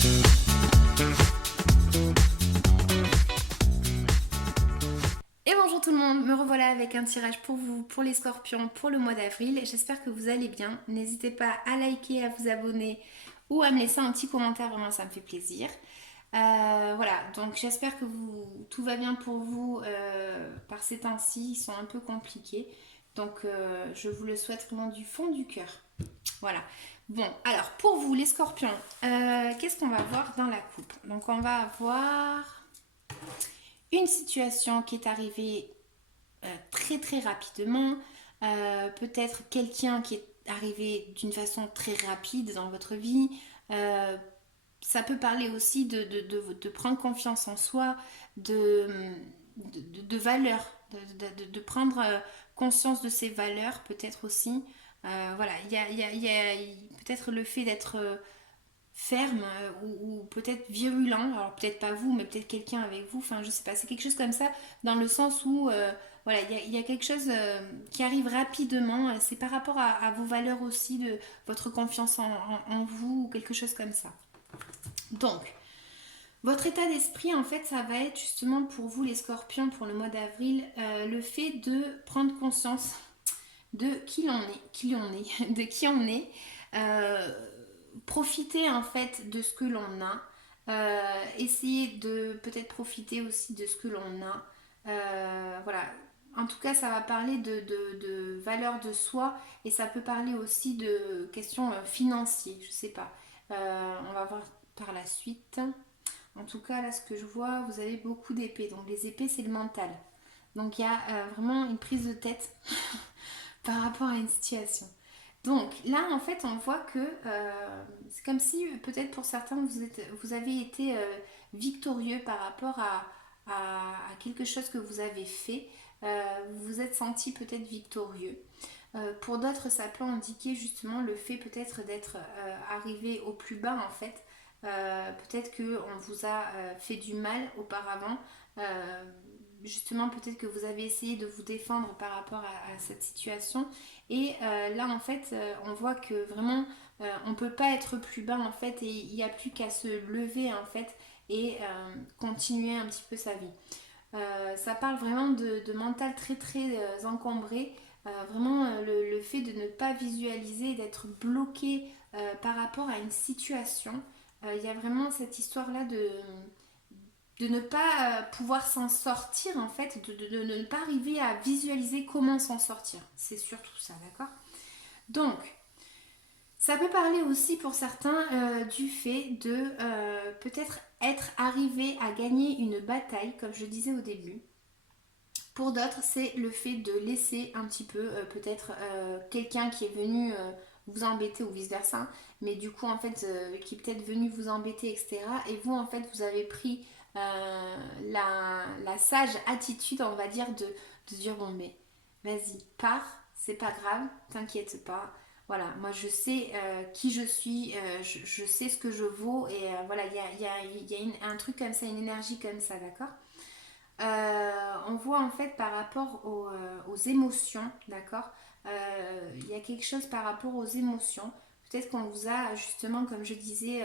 Et bonjour tout le monde, me revoilà avec un tirage pour vous, pour les scorpions, pour le mois d'avril. J'espère que vous allez bien. N'hésitez pas à liker, à vous abonner ou à me laisser un petit commentaire, vraiment ça me fait plaisir. Voilà, donc j'espère que tout va bien pour vous par ces temps-ci, ils sont un peu compliqués. Donc je vous le souhaite vraiment du fond du cœur. Voilà. Bon, alors pour vous les scorpions, qu'est-ce qu'on va voir dans la coupe? Donc on va avoir une situation qui est arrivée très très rapidement, peut-être quelqu'un qui est arrivé d'une façon très rapide dans votre vie. Euh, Ça peut parler aussi de prendre confiance en soi, de valeurs, de prendre conscience de ses valeurs peut-être aussi. Voilà, il y a peut-être le fait d'être ferme ou peut-être virulent, alors peut-être pas vous, mais peut-être quelqu'un avec vous, enfin je sais pas, c'est quelque chose comme ça, dans le sens où voilà, il y a quelque chose qui arrive rapidement, c'est par rapport à vos valeurs aussi, de votre confiance en vous, ou quelque chose comme ça. Donc, votre état d'esprit, en fait, ça va être justement pour vous les scorpions pour le mois d'avril, le fait de prendre conscience de qui on est, de qui on est, euh, profiter en fait de ce que l'on a, essayer de peut-être profiter aussi de ce que l'on a. Voilà. En tout cas, ça va parler de valeur de soi et ça peut parler aussi de questions financières, je sais pas. On va voir par la suite. En tout cas, là, ce que je vois, vous avez beaucoup d'épées. Donc, les épées, c'est le mental. Donc, il y a vraiment une prise de tête par rapport à une situation. Donc là, en fait, on voit que c'est comme si peut-être pour certains, vous avez été victorieux par rapport à quelque chose que vous avez fait. Vous vous êtes senti peut-être victorieux. Pour d'autres, ça peut indiquer justement le fait peut-être d'être arrivé au plus bas en fait. Peut-être qu'on vous a fait du mal auparavant. Euh, Justement, peut-être que vous avez essayé de vous défendre par rapport à cette situation. Et là, en fait, on voit que vraiment, on ne peut pas être plus bas en fait. Et il n'y a plus qu'à se lever en fait et continuer un petit peu sa vie. Ça parle vraiment de mental très très encombré. Vraiment le fait de ne pas visualiser, d'être bloqué par rapport à une situation. Il y a vraiment cette histoire-là de ne pas pouvoir s'en sortir en fait, de ne pas arriver à visualiser comment s'en sortir. C'est surtout ça, d'accord? Donc, ça peut parler aussi pour certains du fait de peut-être être arrivé à gagner une bataille, comme je disais au début. Pour d'autres, c'est le fait de laisser un petit peu peut-être quelqu'un qui est venu vous embêter ou vice-versa, mais du coup en fait qui est peut-être venu vous embêter, etc. Et vous en fait vous avez pris la sage attitude, on va dire, de dire bon mais vas-y, pars, c'est pas grave, t'inquiète pas. Voilà, moi je sais qui je suis, je sais ce que je vaux et voilà, il y a un truc comme ça, une énergie comme ça, d'accord? On voit en fait par rapport aux émotions, d'accord. Il y a quelque chose par rapport aux émotions. Peut-être qu'on vous a justement, comme je disais,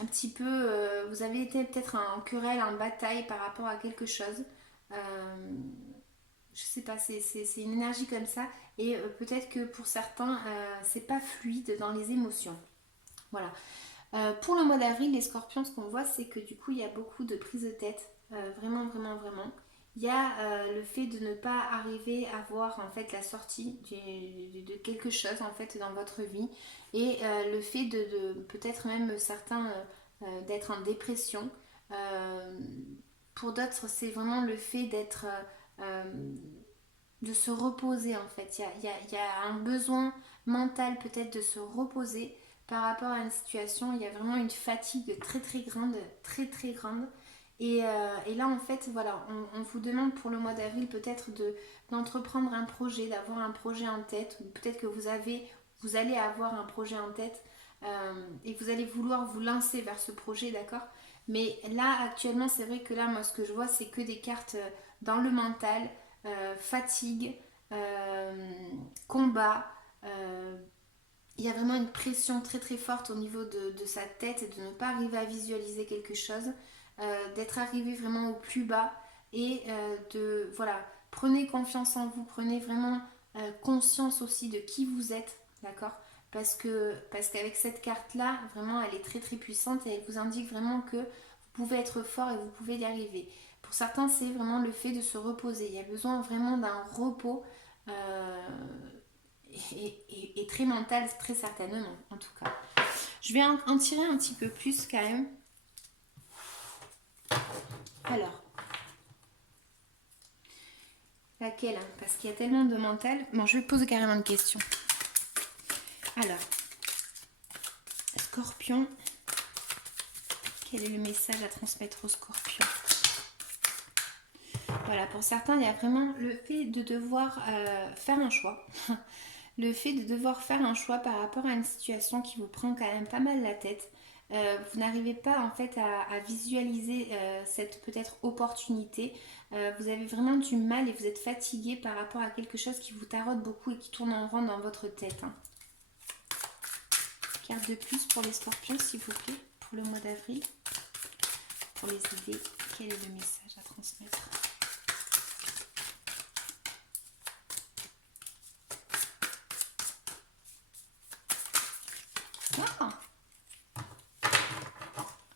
un petit peu, vous avez été peut-être en querelle, en bataille par rapport à quelque chose. Euh, je sais pas, c'est une énergie comme ça. Et peut-être que pour certains, c'est pas fluide dans les émotions. Voilà. Pour le mois d'avril, les scorpions, ce qu'on voit, c'est que du coup, il y a beaucoup de prise de tête. Vraiment, vraiment, vraiment. Il y a le fait de ne pas arriver à voir en fait la sortie de quelque chose en fait dans votre vie et le fait de peut-être même certains d'être en dépression. Euh, pour d'autres, c'est vraiment le fait d'être de se reposer en fait. Il y a un besoin mental peut-être de se reposer par rapport à une situation. Il y a vraiment une fatigue très très grande, très très grande. Et là en fait voilà, on vous demande pour le mois d'avril peut-être d'entreprendre un projet, d'avoir un projet en tête, ou peut-être que vous allez avoir un projet en tête et que vous allez vouloir vous lancer vers ce projet, d'accord? Mais là actuellement c'est vrai que là moi ce que je vois c'est que des cartes dans le mental, fatigue, combat, euh, il y a vraiment une pression très très forte au niveau de sa tête et de ne pas arriver à visualiser quelque chose, d'être arrivé vraiment au plus bas et voilà, prenez confiance en vous, prenez vraiment conscience aussi de qui vous êtes, d'accord? Parce qu'avec cette carte-là, vraiment, elle est très très puissante et elle vous indique vraiment que vous pouvez être fort et vous pouvez y arriver. Pour certains, c'est vraiment le fait de se reposer. Il y a besoin vraiment d'un repos. euh, et très mental, très certainement, en tout cas. Je vais en tirer un petit peu plus quand même. Alors, laquelle hein? Parce qu'il y a tellement de mental. Bon, je vais poser carrément une question. Alors, Scorpion, quel est le message à transmettre au Scorpion? Voilà, pour certains, il y a vraiment le fait de devoir faire un choix. Le fait de devoir faire un choix par rapport à une situation qui vous prend quand même pas mal la tête. Vous n'arrivez pas en fait à visualiser cette peut-être opportunité. Vous avez vraiment du mal et vous êtes fatigué par rapport à quelque chose qui vous taraude beaucoup et qui tourne en rond dans votre tête. Hein. Carte de plus pour les scorpions s'il vous plaît, pour le mois d'avril. Pour les idées, quel est le message à transmettre?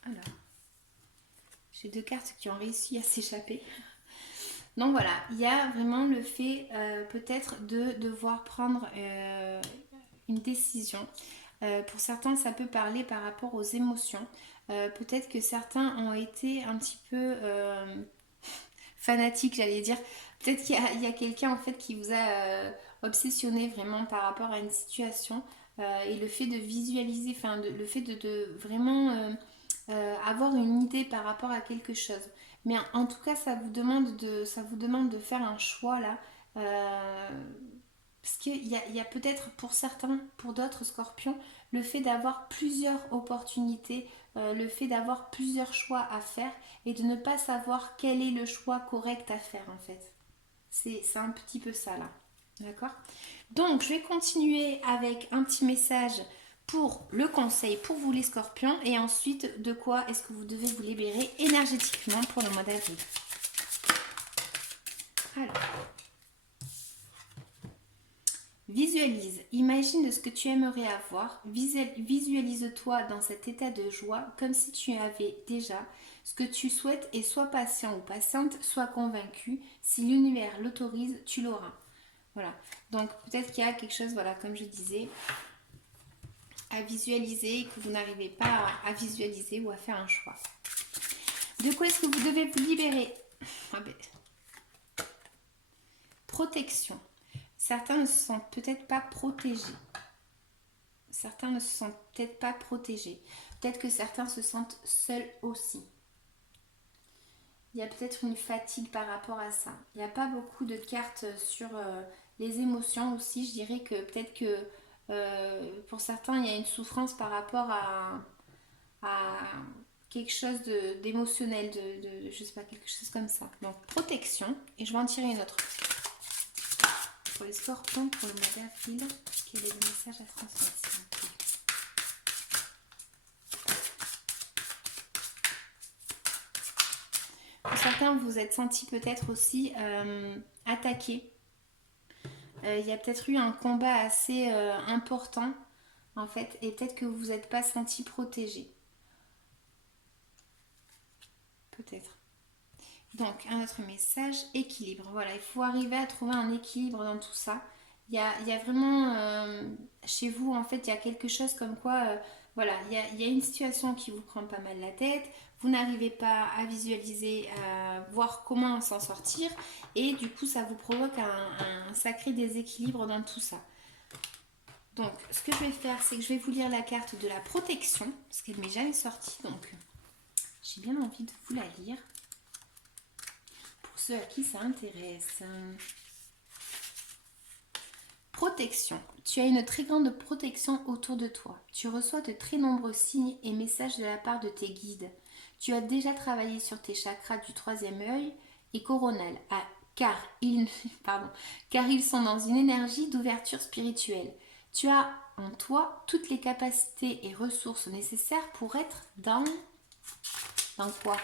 Alors, j'ai deux cartes qui ont réussi à s'échapper. Donc voilà, il y a vraiment le fait peut-être de devoir prendre une décision. Pour certains, ça peut parler par rapport aux émotions. Peut-être que certains ont été un petit peu fanatiques, j'allais dire. Peut-être qu'il y a quelqu'un en fait qui vous a obsessionné vraiment par rapport à une situation. Et le fait de visualiser, enfin le fait de vraiment avoir une idée par rapport à quelque chose. Mais en tout cas, ça vous demande de faire un choix là. Parce qu'il y a peut-être pour certains, pour d'autres scorpions, le fait d'avoir plusieurs opportunités, le fait d'avoir plusieurs choix à faire et de ne pas savoir quel est le choix correct à faire en fait. C'est un petit peu ça là. D'accord? Donc, je vais continuer avec un petit message pour le conseil pour vous les scorpions et ensuite de quoi est-ce que vous devez vous libérer énergétiquement pour le mois d'avril. Alors, visualise, imagine ce que tu aimerais avoir, visualise-toi dans cet état de joie comme si tu avais déjà ce que tu souhaites et sois patient ou patiente, sois convaincu, si l'univers l'autorise, tu l'auras. Voilà, donc peut-être qu'il y a quelque chose, voilà, comme je disais, à visualiser et que vous n'arrivez pas à visualiser ou à faire un choix. De quoi est-ce que vous devez vous libérer? Protection. Certains ne se sentent peut-être pas protégés. Certains ne se sentent peut-être pas protégés. Peut-être que certains se sentent seuls aussi. Il y a peut-être une fatigue par rapport à ça. Il n'y a pas beaucoup de cartes sur les émotions aussi. Je dirais que peut-être que pour certains, il y a une souffrance par rapport à quelque chose d'émotionnel, je sais pas, quelque chose comme ça. Donc, protection. Et je vais en tirer une autre. Pour les scorpions, pour le mois d'avril, quel est le message à transmettre? Pour certains, vous vous êtes senti peut-être aussi attaqué. Il y a peut-être eu un combat assez important, en fait, et peut-être que vous vous êtes pas senti protégé. Peut-être. Donc, un autre message, équilibre. Voilà, il faut arriver à trouver un équilibre dans tout ça. Il y a vraiment, chez vous, en fait, il y a quelque chose comme quoi, voilà, il y a une situation qui vous prend pas mal la tête, vous n'arrivez pas à visualiser, à voir comment s'en sortir, et du coup, ça vous provoque un sacré déséquilibre dans tout ça. Donc, ce que je vais faire, c'est que je vais vous lire la carte de la protection, parce qu'elle ne m'est jamais sortie, donc j'ai bien envie de vous la lire. Pour ceux à qui ça intéresse. Protection. Tu as une très grande protection autour de toi. Tu reçois de très nombreux signes et messages de la part de tes guides. Tu as déjà travaillé sur tes chakras du troisième œil et coronal, car ils sont dans une énergie d'ouverture spirituelle. Tu as en toi toutes les capacités et ressources nécessaires pour être dans quoi?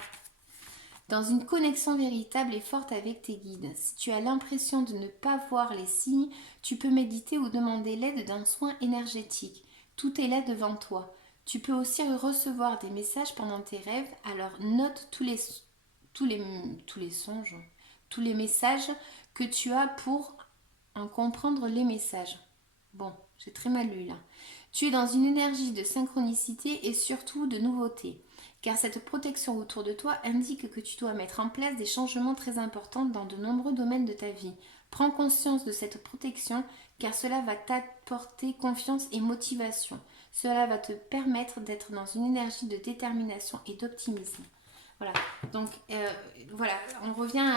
Dans une connexion véritable et forte avec tes guides. Si tu as l'impression de ne pas voir les signes, tu peux méditer ou demander l'aide d'un soin énergétique. Tout est là devant toi. Tu peux aussi recevoir des messages pendant tes rêves, alors note tous les songes, tous les messages que tu as pour en comprendre les messages. Bon, j'ai très mal lu là. Tu es dans une énergie de synchronicité et surtout de nouveauté, car cette protection autour de toi indique que tu dois mettre en place des changements très importants dans de nombreux domaines de ta vie. Prends conscience de cette protection, car cela va t'apporter confiance et motivation. Cela va te permettre d'être dans une énergie de détermination et d'optimisme. Voilà, donc voilà, on revient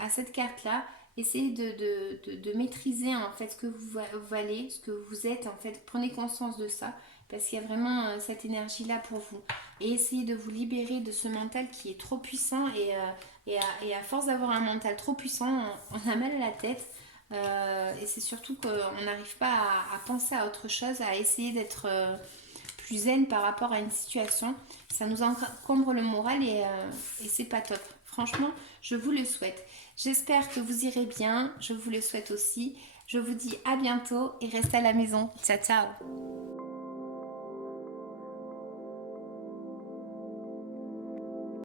à cette carte-là. Essayez de maîtriser en fait ce que vous valez, ce que vous êtes en fait. Prenez conscience de ça parce qu'il y a vraiment cette énergie-là pour vous. Et essayez de vous libérer de ce mental qui est trop puissant et à force d'avoir un mental trop puissant, on a mal à la tête. Et c'est surtout qu'on n'arrive pas à penser à autre chose, à essayer d'être plus zen par rapport à une situation. Ça nous encombre le moral et c'est pas top. Franchement, je vous le souhaite. J'espère que vous irez bien. Je vous le souhaite aussi. Je vous dis à bientôt et restez à la maison. Ciao, ciao.